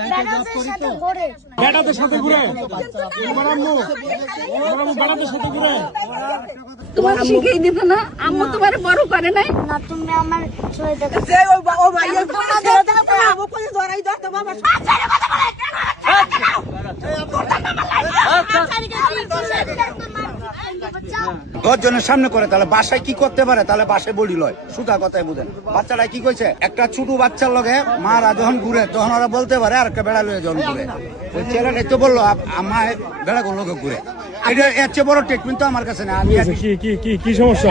বেটাদের সাথে ঘুরে। বেটাদের সাথে ঘুরে তোমার শিখেই দিবে না? আম্মু তোমার বড় করে নাই? না তুমি আমার দেখো জনের সামনে করে তাহলে বাসায় কি করতে পারে? তাহলে বাসায় বলি লয়। সুতা কথায় বুঝেন। বাচ্চারা কি কইছে? একটা ছোট বাচ্চার লগে মারা যখন ঘুরে তখন ওরা বলতে পারে আর একটা বেড়া লয়ে যখন ঘুরে। ওই ছেলেটাই তো বলল আমার বেড়া গুলো ঘুরে। এটা এর চেয়ে বড় ট্রিটমেন্ট তো আমার কাছে না আমি কি কি কি সমস্যা?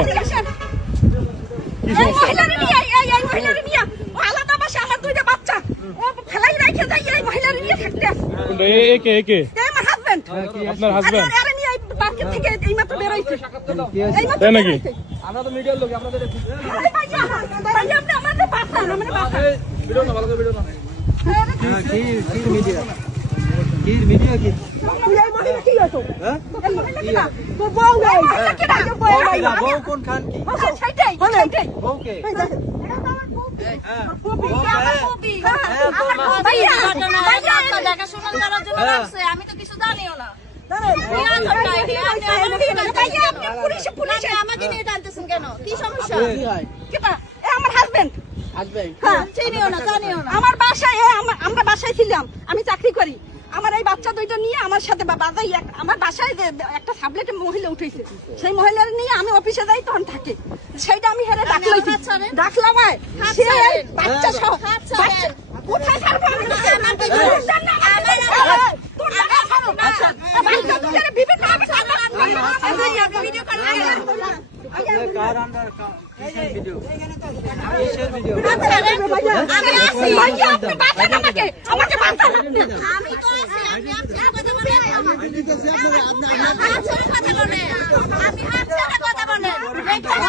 কি সমস্যা মহিলারে নিয়ে এই এই এই মহিলারে নিয়ে ও আলাদা বাসা আমার দুইটা বাচ্চা ও ফেলাই রাখে যাই এই মহিলারে নিয়ে থাকতে কোনটা? এ- একে একে এই আমার হাজবেন্ড আপনার হাজবেন্ড আরে নিয়ে এই মার্কেট থেকে এই মাত্র বেরোইছে এই মাত্র তাই নাকি? বেরোইছে। আরে ভাইয়া, ভাইয়া, আপনি আমাদের বাঁচান, আমাদের বাঁচান। এই মহিলা কি হতো? এই মহিলা কি না? এই কি না? ও, সেইটাই, সেইটাই। এই দেখেন। এটা তো আমার হাজবেন্ড আমার বাসায় আমরা বাসায় ছিলাম আমি চাকরি করি আমার এই বাচ্চা দুইটা নিয়ে আমার সাথে আমার বাসায় একটা সাবলেটে মহিলা উঠেছে, সেই মহিলার নিয়ে আমি অফিসে যাই, তখন থাকে। সেইটা আমি হেরে ডাকলাম হাত ছাড়েন। ডাকলাম সে বাচ্চা সহ কোথায় ছাড়বো আমি? আচ্ছা। আমি আমাকে। আমাকে আমি তো আছি আপনি আপনার কথা বলেন হাত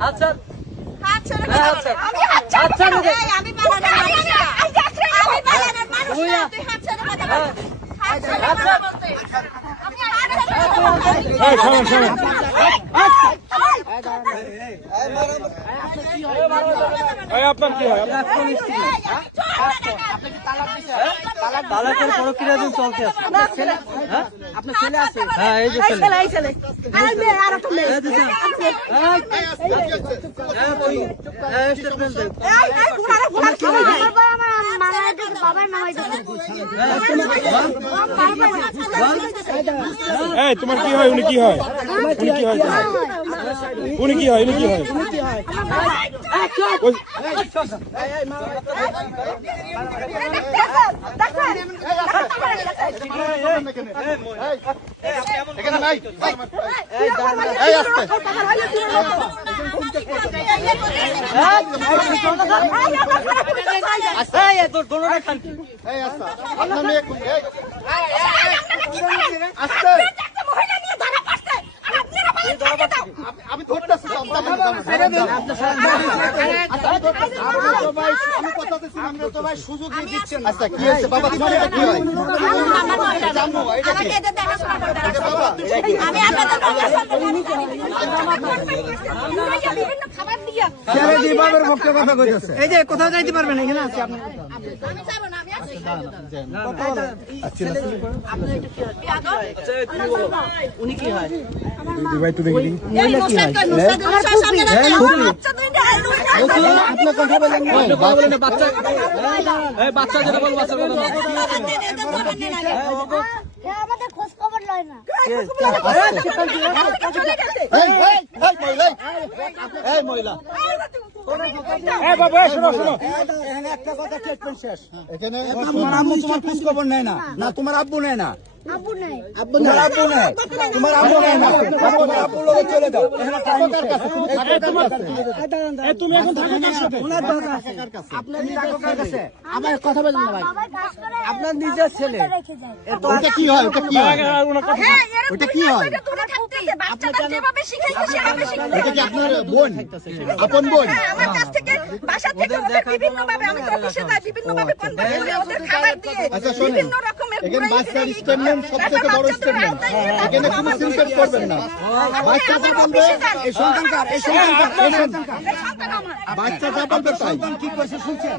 আচ্ছা আপনার কি হয়? আপনার এই, আমি ছোট না। তালাকের প্রক্রিয়া দিন চলতে আছে আপনার ছেলে আছে হ্যাঁ এই যে ছেলে ছেলে, এই ছেলে। এই মেয়ে, আর একটা মেয়ে। হ্যাঁ স্টেটমেন্ট দেন এই, এই, ঘোড়া, ঘোড়া, ঘোড়া। আমার বাবা আমার মামা হইতেছে বাবার নাম হইতেছে এই তোমার কি হয় উনি কি হয় উনি কি হয় তোমার? উনি কি হয় উনি কি হয় কি আমি ধরতেছি এই যে কোথাও যাইতে পারবেন এখানে আছে আপনি উনি কি হয় ভাই তো দেখি দেখি। এই নুসরাত কই নুসরাত নুসরাত সামনে রাখতে বাচ্চা আমাদের খোঁজ খবর লয়? না এই এই এই মহিলা। এই মহিলা। এই বাবা এই শোনো শোনো। এখানে একটা কথা ট্রিটমেন্ট শেষ। এখানে তোমার আম্মু তোমার খোঁজ খবর নেয় না না তোমার আব্বু নেয় না। আব্বু নাই। তোমার আব্বু নেই। তোমার আব্বু নেই না তোমার আব্বুর লগে চলে যাও। এখানে টাইম এই তুমি এখন থাকো কার সাথে? আমার কথা বলেন না ভাই। আপনার নিজের ছেলে। কি হয়? ওটা কি হয়? ওটা কি? করে দূরে থাকতেছে। বাচ্চাটা যেভাবে শিখাইছে সেভাবে শিখাইছে। ওটা কি আপনার বোন? আপন বোন? আমার কাছ থেকে বাসা থেকে ওদের বিভিন্ন ভাবে আমি তো অফিসে যাই বিভিন্ন ভাবে কনভার্সেশনে ওদের খাবার দিয়ে আচ্ছা বিভিন্ন রকমের এখানে বাচ্চার স্টেটমেন্ট সব থেকে বড় স্টেটমেন্ট এখানে কোনো করবেন না। বাচ্চা যা বলবে এই সন্তানকার এই সন্তানকার এই সন্তানকার। বাচ্চা যা বলবে তাই। কি কইছে শুনছেন?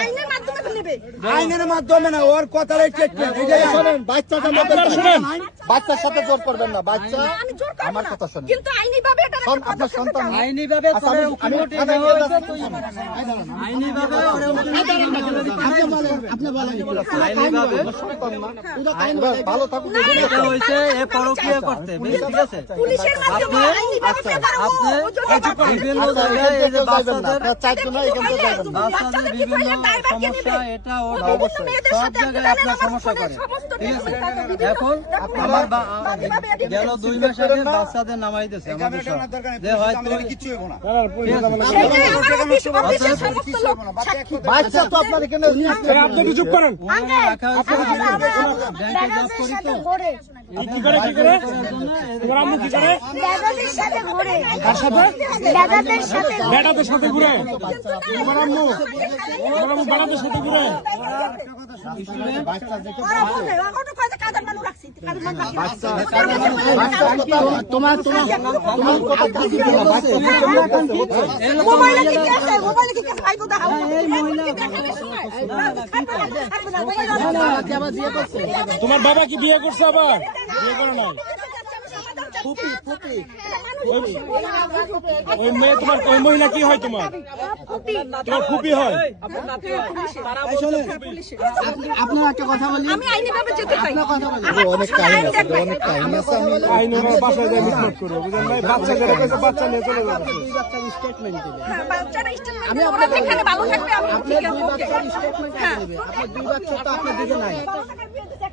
আইনের মাধ্যমে নেবে। আইনের মাধ্যমে না ওর কথার স্টেটমেন্ট এই যে শুনেন বাচ্চা যা বলবে শুনেন। বাচ্চার সাথে জোর করবেন না বাচ্চা আমি জোর করব আমার কথা শোনেন। কিন্তু আইনি ভাবে এটা আপনার সন্তান আইনি ভাবে আচ্ছা, আমি- নিয়ে যাচ্ছি। আইনি ভাবে আপনি বলেন, আপনি বলেন কি আছে? ওর সন্তান না। এবার ভালো থাকুক এটা হয়েছে এ পরক্রিয়া করতে ঠিক আছে। পুলিশের মাধ্যমে আইনি ভাবে আচ্ছা, আপনি বিভিন্ন আচ্ছা, জায়গায় এই যে। বাচ্চাদের চারজন না, এখান থেকে যাইবেন না। বাচ্চাদের বিভিন্ন সমস্যা এটা ওটা অবশ্যই। সব জায়গায় আপনার সমস্যা করে ঠিক আছে এখন আমার গেল দুই মাস আগে বাচ্চাদের নামাই দিয়েছে আমাদের যে হয়তো আমাদের কিচ্ছু হইব না? বাচ্চা তো আপনার এখানে আপনি একটু করেন। ব্যাংকে জব করি সাথে তো কি করে কি করে? তোমার আম্মু কি করে? দাদাদের সাথে ঘোরে। কার সাথে? দাদাদের সাথে বেটাদের সাথে ঘুরে। তোমার আম্মু তোমার আম্মু বেটাদের সাথে ঘুরে। তোমার বাবা কি বিয়ে করছে আবার? বিয়ে করে নাই? ওই মেয়ে তোমার ওই মহিলা কি হয় তোমার? তোমার ফুপি হয়? আপনার একটা কথা বলি। আমি অনেক কাহিনী আছে অনেক কাহিনী আছে আমি আইন ওনার বাসায় যায় মিসমাত করে বুঝলেন ভাই? বাচ্চা নিয়ে চলে হ্যাঁ, বাচ্চারা statement দেবে, ওরা যেখানে ভালো থাকবে, আমি ঠিক আছে, ওকে। হ্যাঁ। আপনার দিকে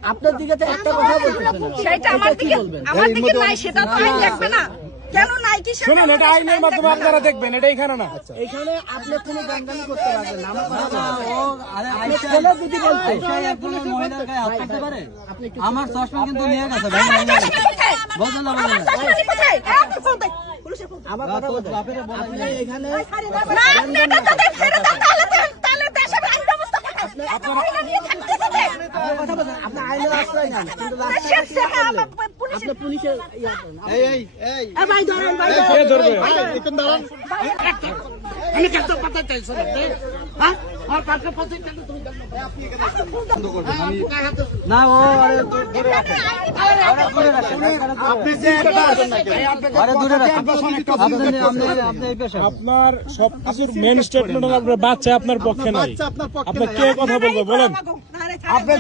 তো একটা কথা বলতেছে না। সেটা আমার দিকে আমার দিকে নাই সেটা তো আইন দেখবে না। কেন নাই কি শুনুন এটা আইনের মাধ্যমে আপনারা দেখবেন এটা এখানে না। এখানে আপনি কোনো গাঙ্গানি করতে পারবেন না আমার কথা ও আরে ছেলে যদি বলতে একজন মহিলার গায়ে হাত করতে পারে? আমার চশমা কিন্তু নিয়ে গেছে ভাই। কোথায়? না আমার বলেন না। কোথায়? আপনি ফোন দেন। পুলিশে ফোন আমার কথা বলেন না। এখানে না, আপনি এটা ছেড়ে দেন, তাহলে তাহলে দেশের আইন ব্যবস্থা কোথায়? এত মহিলা নিয়ে থাকতে হবে। আপনি আইনের আশ্রয় নেন। ইয়া না ও আপনার সবকিছুর মেন স্টেটমেন্ট আপনার বাচ্চা আপনার পক্ষে নাই আপনার আপনি কে কথা বলব বলেন আপনি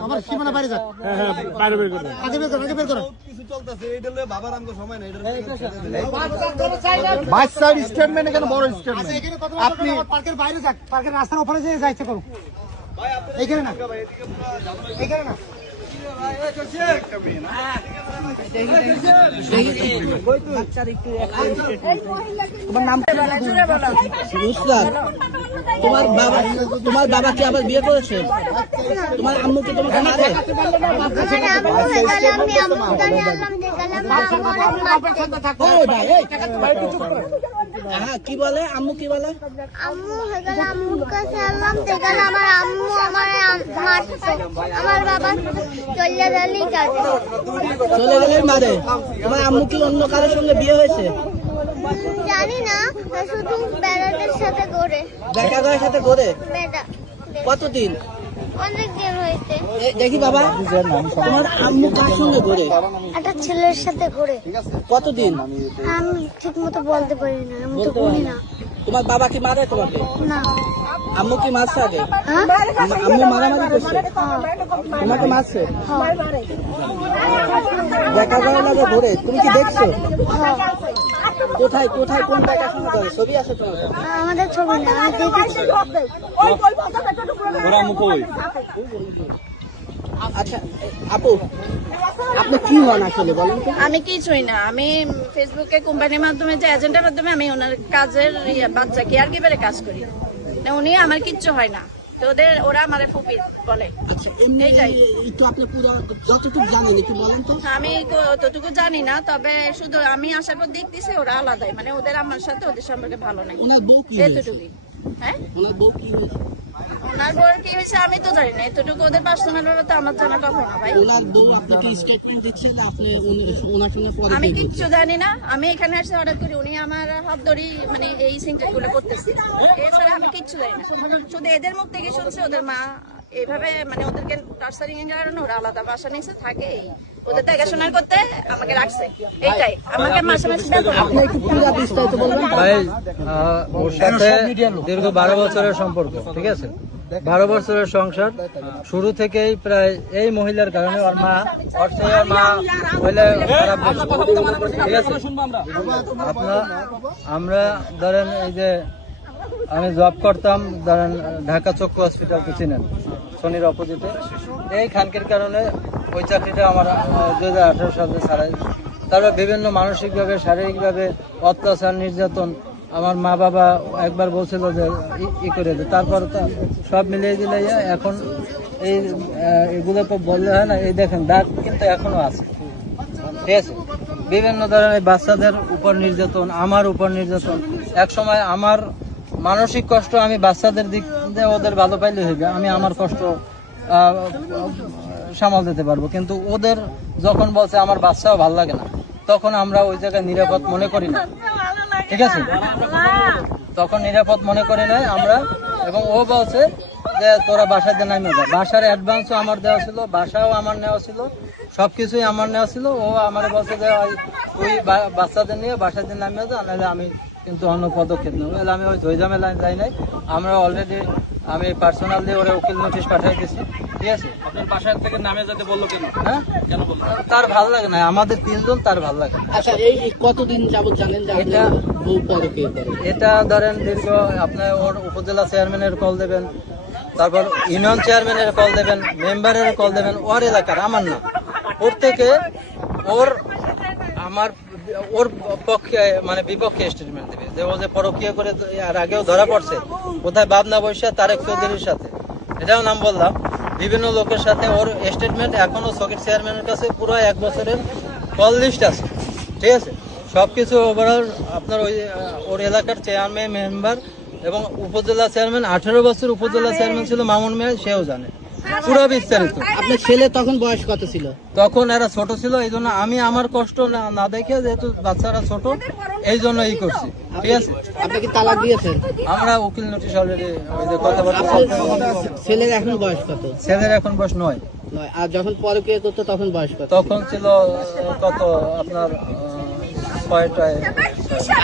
আমার সীমানা বাইরে হ্যাঁ হ্যাঁ বাইরে বের করবেন আগে বের করুন আগে বের করুন বাচ্চার স্টেটমেন্ট এখানে বড় স্টেটমেন্ট আপনি পার্কের বাইরে যাক পার্কের রাস্তার উপরে যেয়ে যাইতে করুন এইখানে না এইখানে না নুসরাত তোমার বাবা তোমার বাবা কি আবার বিয়ে করেছে? তোমার আম্মু কি তোমাকে মারে? হয়ে, কি বলে? আম্মু কি বলে? আমার চলে মারে। তোমার আম্মু কি অন্য কারোর সঙ্গে বিয়ে হয়েছে? জানি না। শুধু বেড়াদের সাথে ঘোরে। দেখা সাথে করে বেড়া কতদিন? অনেক দিন হয়েছে। এ- দেখি বাবা। তোমার আম্মু কার সঙ্গে ঘোরে? একটা ছেলের সাথে ঘোরে। কতদিন? আমি ঠিক মতো বলতে পারি না আমি তো বলি না। তোমার বাবা কি মারে তোমাকে? না। আম্মু কি মারছে আগে? হ্যাঁ? আম্মু মারামারি করছে? তোমাকে মারছে? দেখা যায় লাগে ধরে তুমি কি দেখছ? কোথায় কোথায় কোন জায়গার সঙ্গে ধরে ছবি আছে তোমার আমাদের ছবি না আমি দেখেছি আচ্ছা আপু আপনি কি হন আসলে বলেন তো। আমি কিছুই না আমি ফেসবুকে কোম্পানির মাধ্যমে যে এজেন্টের মাধ্যমে আমি ওনার কাজের ইয়ে, বাচ্চা কেয়ার গিভারে কাজ করি? না, উনি আমার কিচ্ছু হয় না। তো ওদের ওরা আমার ফুপি বলে। আচ্ছা এইটাই। একটু আপনি পুরো যতটুকু জানেন একটু বলেন তো। আমি কো- অতটুকু জানি না তবে শুধু আমি আসার পর দেখতেছি ওরা আলাদাই। মানে ওদের আমার সাথে ওদের সম্পর্কে ভালো নাই। এতটুকুই। হ্যাঁ? ওনার বউ কি হয়েছে? ওনার বউয়ের কি হয়েছে আমি তো জানি না। এতটুকু ওদের পার্সোনাল ব্যাপার তো আমার জানা কথা না ভাই। ওনার বউ আপনাকে স্টেটমেন্ট দিচ্ছে যে আপনি ওনার সঙ্গে পরে আমি কিচ্ছু জানি না। আমি এখানে এসে অর্ডার করি উনি আমার হাত ধরি মানে এই সিনটেকগুলো করতেছে। এছাড়া আমি কিচ্ছু জানি না। শুধু এদের মুখ থেকে শুনছি ওদের মা এইভাবে মানে ওদেরকে টার্সারিং এর কারণে ওরা আলাদা বাসা নিচে থাকে ওদের দেখাশোনা করতে আমাকে রাখছে এইটাই। আমাকে মাসে মাসে আপনি একটু পুরো বিস্তারিত বলবেন ভাই ওর সাথে দীর্ঘ বারো বছরের সম্পর্ক ঠিক আছে? বারো বছরের সংসার। শুরু থেকেই প্রায় এই মহিলার কারণে ওর মা ওর মা হইলে খারাপ বেশি। ঠিক আছে? আপনার আমরা ধরেন এই যে আমি জব করতাম, ধরেন, ঢাকা চক্ষু হসপিটাল তো চিনেন, শনির অপোজিটে এই খানকের কারণে ওই চাকরিটা আমার দু হাজার আঠারো সালে ছাড়াই। তারপর বিভিন্ন মানসিকভাবে, শারীরিকভাবে অত্যাচার, নির্যাতন আমার মা বাবা একবার বলছিল যে, ই- করে দে। তারপর তো সব মিলিয়ে দিলে এখন এই এগুলো তো বললে হয় না। এই দেখেন, দাগ কিন্তু এখনও আছে। ঠিক আছে? বিভিন্ন ধরনের বাচ্চাদের উপর নির্যাতন, আমার উপর নির্যাতন। এক সময় আমার মানসিক কষ্ট আমি বাচ্চাদের দিক দিয়ে ওদের ভালো পাইলে হইবে আমি আমার কষ্ট সামাল দিতে পারব। কিন্তু ওদের যখন বলছে আমার বাচ্চাও ভালো লাগে না, তখন আমরা ওই জায়গায় নিরাপদ মনে করি না। ঠিক আছে? তখন নিরাপদ মনে করি না আমরা, এবং ও বলছে যে তোরা বাসায় দিয়ে নামিয়ে যা বাসার অ্যাডভান্সও আমার দেওয়া ছিল, বাসাও আমার নেওয়া ছিল সব কিছুই আমার নেওয়া ছিল। ও আমার বলছে যে ওই বাচ্চাদের নিয়ে বাসায় দিয়ে নামিয়ে যা নাহলে আমি কিন্তু অন্য পদক্ষেপ নেব তাহলে আমি ওই ঝইঝামেলায় যাই নাই। আমরা অলরেডি আমি পার্সোনাল দিয়ে ওরা উকিল নোটিশ পাঠিয়ে দিয়েছি ঠিক আছে? আপনার বাসার থেকে নামে যেতে বলল কেন? হ্যাঁ? কেন বলল? তার ভালো লাগে না। আমাদের তিনজন তার ভালো লাগে আচ্ছা এই কতদিন যাবত জানেন যে আপনার এটা- বউ পরকে এটা ধরেন দীর্ঘ আপনি ওর উপজেলা চেয়ারম্যানের কল দেবেন তারপর ইউনিয়ন চেয়ারম্যানের কল দেবেন মেম্বারের কল দেবেন ওর এলাকার আমার না। ওর থেকে ওর আমার ওর পক্ষে মানে বিপক্ষে স্টেটমেন্ট দেবে। যে ও যে পরকীয় করে আর আগেও ধরা পড়ছে কোথায় বাবনা বৈশা তারেক চৌধুরীর সাথে? এটাও নাম বললাম। বিভিন্ন লোকের সাথে ওর স্টেটমেন্ট এখনও সকেট চেয়ারম্যানের কাছে পুরো এক বছরের কল লিস্ট আছে। ঠিক আছে? সবকিছু ওভারঅল আপনার ওই ওর এলাকার চেয়ারম্যান মেম্বার এবং উপজেলা চেয়ারম্যান আঠেরো বছর উপজেলা চেয়ারম্যান ছিল মামুন মেয়ে সেও জানে। পুরো বিস্তারিত আপনার ছেলে তখন বয়স কত ছিল? তখন এরা ছোট ছিল এই জন্য আমি আমার কষ্ট না না দেখে যেহেতু বাচ্চারা ছোট এই জন্য এই করছি। ঠিক আছে? আপনি কি তালাক দিয়েছেন? আমরা উকিল নোটিশ অলরেডি ওই যে কথাবার্তা ছেলের এখন বয়স কত? ছেলের এখন বয়স নয়। নয়। আর যখন পরকে করতো তখন বয়স কত তখন ছিল কত আপনার ছয়টায়।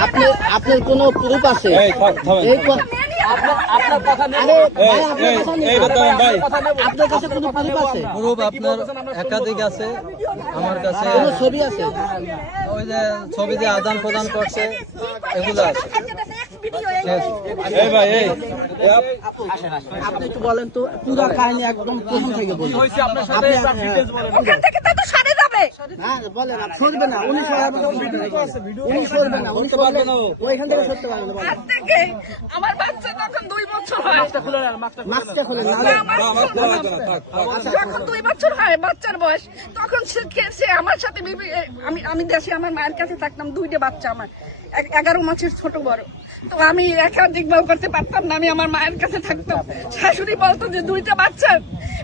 আপনার আপনার কোনো প্রুফ আছে? এই থাম থামেন এই ক- আরে ভাই, আপনার কথা নেই। এই কথা ভাই আপনার কাছে কোনো প্রুফ আছে? গ্রুপ আপনার একাধিক আছে। আমার কাছে ছবি আছে? ওই যে ছবি যে আদান প্রদান করছে এগুলো আছে। এই ভাই এই। আপনি একটু বলেন তো পুরো কাহিনী একদম প্রথম থেকে বলুন। না সরবে না উনি সরবে না উনি সরবে না ওইখান থেকে সরতে পারবে না থেকে আমার বাচ্চা তখন দুই বছর হয় মাস্কটা খোলেন না যখন দুই বছর হয় বাচ্চার বয়স তখন সে আমার সাথে আমি আমি দেশে আমার মায়ের কাছে থাকতাম দুইটা বাচ্চা আমার। এগারো মাসের ছোট বড়। তো আমি একা দেখভাল করতে পারতাম না, আমি আমার মায়ের কাছে থাকতাম। শাশুড়ি বলতো যে, দুইটা বাচ্চা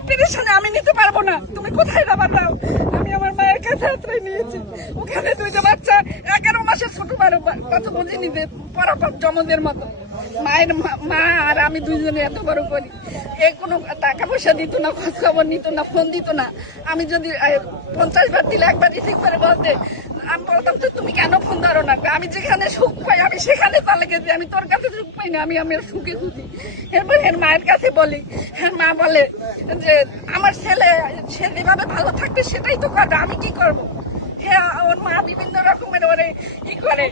পেরেশানে আমি নিতে পারব না। তুমি কোথায় যাবার দাও আমি আমার মায়ের কাছে আশ্রয় নিয়েছি। ওখানে দুইটা বাচ্চা, এগারো মাসের ছোট বড় কত বুঝিনি যে, পরাপর জমদের মতো। মায়ের মা- আর আমি দুইজনে এত বড় করি। এ কোনো টাকা পয়সা দিত না খোঁজ খবর নিত না, ফোন দিত না। আমি যদি পঞ্চাশ বার দিলে একবার রিসিভ করে বলতে, আমি বলতাম, তো তুমি কেন ফোন ধরো না? আমি যেখানে সুখ পাই, আমি সেখানে চলে গেছি। আমি তোর কাছে সুখ পাই না, আমি আমার সুখে খুঁজি এরপর এর মায়ের কাছে বলি হ্যাঁ মা বলে যে, আমার ছেলে, সে যেভাবে ভালো থাকবে, সেটাই তো কথা, আমি কি করব? হ্যাঁ ওর মা বিভিন্ন রকমের ওরে ই করে।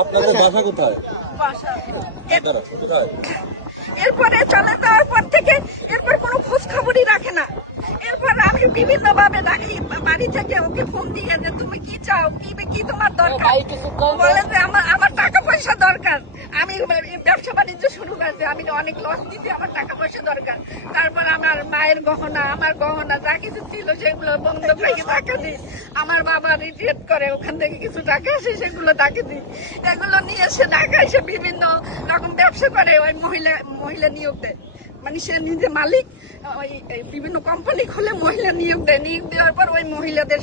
আপনাদের বাসা কোথায়? দাঁড়া, কোথায়? এরপরে চলে যাওয়ার পর থেকে এরপর কোনো খোঁজ খবরই রাখে না। এরপর আমি বিভিন্ন ভাবে বাড়ি থেকে ওকে ফোন দিয়ে যে তুমি কি চাও কি কি তোমার দরকার? বলে যে আমার আমার টাকা পয়সা দরকার। আমি ব্যবসা বাণিজ্য শুরু করছি আমি অনেক লস দিতে আমার টাকা পয়সা দরকার। তারপর আমার মায়ের গহনা আমার গহনা যা কিছু ছিল সেগুলো বন্ধক রেখে টাকা দিই। আমার বাবা রিটায়ার করে ওখান থেকে কিছু টাকা আসে সেগুলো তাকে দিই। এগুলো নিয়ে এসে ঢাকা এসে বিভিন্ন রকম ব্যবসা করে ওই মহিলা মহিলা নিয়োগ দেয়। মানে সে নিজে মালিক ওই বিভিন্ন কোম্পানি খুলে মহিলা নিয়োগ দেয়। নিয়োগ দেওয়ার পর ওই মহিলাদের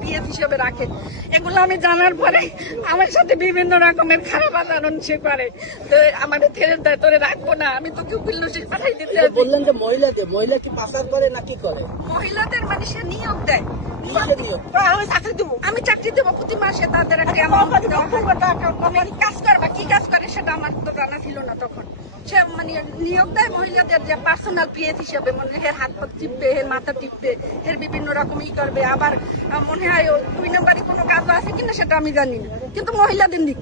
বিয়ে হিসেবে রাখে। এগুলো আমি জানার পরে আমার সাথে বিভিন্ন রকমের খারাপ আচরণ সে করে। তো আমাদের ছেড়ে দেয় তোরে রাখব না আমি তোকে উকিল নোটিশ পাঠাই দিতে বললেন যে মহিলাদের মহিলা কি পাচার করে না কি করে? মহিলাদের মানে নিয়োগ দেয়। আমি চাকরি দেবো। প্রতি মাসে তাদের একটা হয়। কাজ করবা? কি কাজ করে সেটা আমার তো জানা ছিল না তখন। সে মানে নিয়োগ দেয় মহিলাদের যে পার্সোনাল পিএস হিসেবে মানে এর হাত পা টিপবে এর মাথা টিপবে এর বিভিন্ন রকম ই করবে। আবার মনে হয় দুই নম্বরই কোনো কাজ আছে কিনা সেটা আমি জানি না। কিন্তু মহিলাদের নি-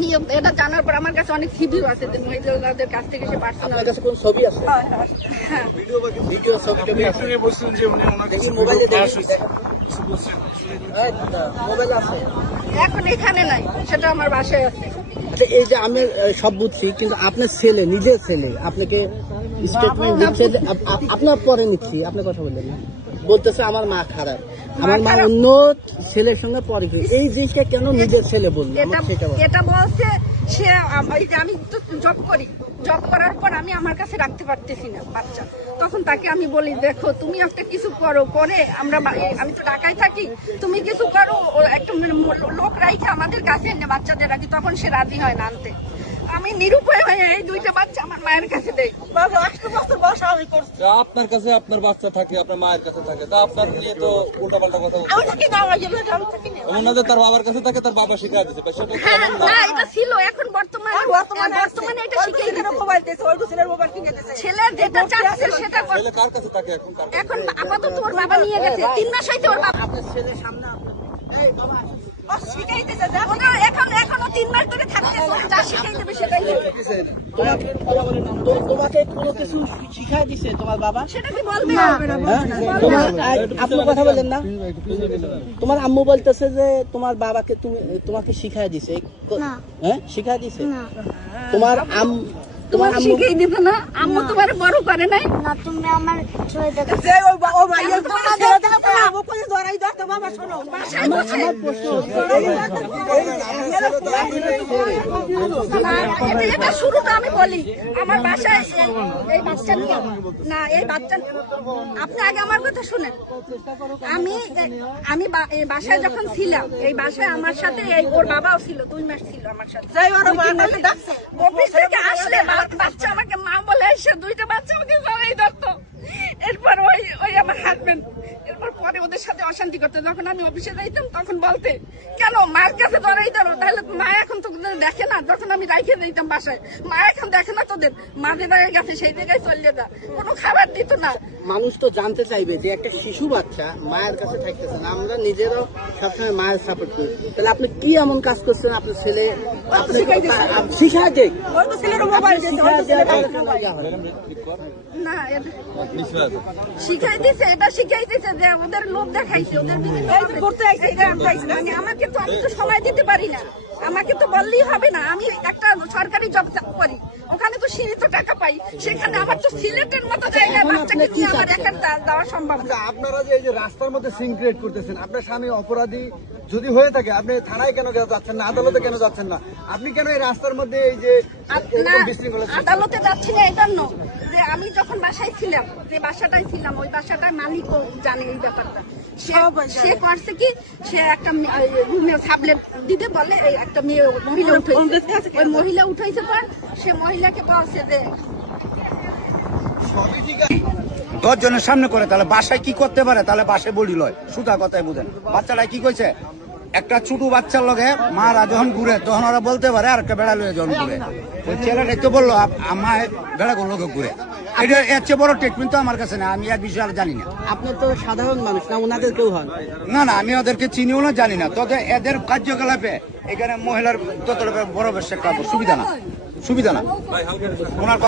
নিয়োগ এটা জানার পর আমার কাছে অনেক আছে যে মহিলাদের কাছ থেকে সে পার্সোনাল আপনার কাছে কোন ছবি আছে? হ্যাঁ ভিডিও ছবি টবি আছে? সঙ্গে বলছিলেন যে উনি ওনার কাছে মোবাইলে দেখি। মোবাইল আছে। এখন এখানে নাই সেটা আমার বাসায় আছে। আচ্ছা এই যে আমি সব বুঝছি কিন্তু আপনার ছেলে নিজের ছেলে আপনাকে স্টেটমেন্ট দিচ্ছে আপনার পরে নিচ্ছি আপনার কথা বললেন না। বলতেছে আমার মা খারাপ। আমার মা অন্য ছেলের সঙ্গে পরে এই জিনিসটা কেন নিজের ছেলে বলল? এটা বলছে সে আম- তো জব করি। জব করার পর আমি আমার কাছে রাখতে পারতেছি না বাচ্চা। তখন তাকে আমি বলি দেখো তুমি একটা কিছু করো পরে আমরা আমি তো ঢাকায় থাকি তুমি কিছু করো একটা লোক রাইখে আমাদের কাছে এনে বাচ্চাদের রাখি। তখন সে রাজি হয় না আনতে। আমি নিরুপায় হয়ে এই দুইটা বাচ্চা আমার মায়ের কাছে দেই। আটশো বছর বয়স আমি করছি। আপনার কাছে আপনার বাচ্চা থাকে আপনার মায়ের কাছে থাকে। তা আপনার নিয়ে তো উল্টাপাল্টা কথা বলছে আমি থাকি না আমি থাকি না। এমন না যে তার বাবার কাছে থাকে তার বাবা শিখা দিচ্ছে বা সেটা তো হ্যাঁ এমন না। না এটা ছিল এখন বর্তমানে বর্তমানে এটা শিখে ছেলের যেটা চাচ্ছে সেটা কর- ছেলে কার কাছে থাকে এখন? কার এখন আপাতত ওর বাবা নিয়ে গেছে। তিন মাস হইতে ওর বাবা ছেলের সামনে এই বাবা, ও শিখাইতেছে যা এখন এখনও তিন মাস ধরে তোমাকে কোনো কিছু দিছে তোমার বাবা সেটা কি বলবে হ্যাঁ? তোমার আ- আপনি কথা বলেন না। তোমার আম্মু বলতেছে যে তোমার বাবাকে তুমি তোমাকে শিখাই দিছে। হ্যাঁ? শিখাই দিছে। তোমার আম তোমার তোমার আম্মু শিখাই দিবে না? আম্মু তোমার বড় করে নাই? না তুমি আমার ছয় দেখো। বাসায় বসে। না, এটা- এটা শুরুটা আমি বলি। আমার বাসায় এই- এই বাচ্চা নিয়ে না এই বাচ্চা আপনি আগে আমার কথা শুনেন। আমি আমি বা- এই বাসায় যখন ছিলাম এই বাসায় আমার সাথে এই ওর বাবাও ছিল দুই মাস ছিল আমার সাথে। অফিস থেকে আসলে বাচ্চা আমাকে মা বলে এসে দুইটা বাচ্চা আমাকে জড়াই ধরতো। এরপর ওই ওই আমার হাজবেন্ড এরপর পরে ওদের সাথে অশান্তি করতে। যখন আমি অফিসে যাইতাম, তখন বলতে, কেন, মার কাছে ধরাই ধরো, তাহলে মা এখন তো দেখে না। যখন আমি রাইখে দিতাম বাসায়, মা এখন দেখে না তোদের, মা যে গেছে, সেই জায়গায় চলে যা। কোনো খাবার দিত না। মানুষ তো জানতে চাইবে যে একটা শিশু বাচ্চা মায়ের কাছে থাকতেছে না আমরা নিজেরাও সবসময় মায়ের সাপোর্ট করি। তাহলে আপনি কি এমন কাজ করছেন? আপনার ছেলে দেখ। শিখাই দিছে এটা শিখাই দিছে যে ওদের লোভ দেখাইছে ওদের বিভিন্ন আমাকে তো আমি তো সময় দিতে পারি না। আমাকে তো বললেই হবে না আমি একটা সরকারি জব করি। ওখানে তো সীমিত টাকা পাই সেখানে আমার তো সিলেটের মতো জায়গায় বাচ্চাকে নিয়ে আমার দেওয়া সম্ভব না। আচ্ছা, আপনারা যে এই যে রাস্তার মধ্যে সিন ক্রিয়েট করতেছেন আপনার স্বামী অপরাধী যদি হয়ে থাকে আপনি থানায় কেন যাচ্ছেন না? আদালতে কেন যাচ্ছেন না? আপনি কেন এই রাস্তার মধ্যে এই যে আদালতে যাচ্ছি না এই জন্য। যে আমি যখন বাসায় ছিলাম যে বাসাটায় ছিলাম ওই বাসাটার মালিকও জানে এই ব্যাপারটা। সে সে করছে কি সে একটা রুমে সাবলেট দিতে বলে এই একটা মেয়ে মহিলা উঠাইছে ওই মহিলা উঠাইছে পর সে মহিলাকে বলছে যে দশ জনের সামনে করে তাহলে বাসায় কি করতে পারে? তাহলে বাসায় বলি লয়। সুতা কথায় বুঝেন। বাচ্চারা কি কইছে? একটা ছোট বাচ্চার লগে মারা যখন ঘুরে তখন ওরা বলতে পারে আর একটা বেড়া লয়ে যখন ঘুরে। ওই ছেলেটা তো বলল আমার বেড়া করল ঘুরে? এটা এর চেয়ে বড় ট্রিটমেন্ট তো আমার কাছে না আমি এক বিষয়ে আর জানি না। আপনি তো সাধারণ মানুষ না ওনাদের কেউ হন? না না আমি ওদেরকে চিনিও না জানি না। তবে এদের কার্যকলাপে এখানে মহিলার ততটা বড় বেশ একটা সুবিধা না সুবিধা না। ওনার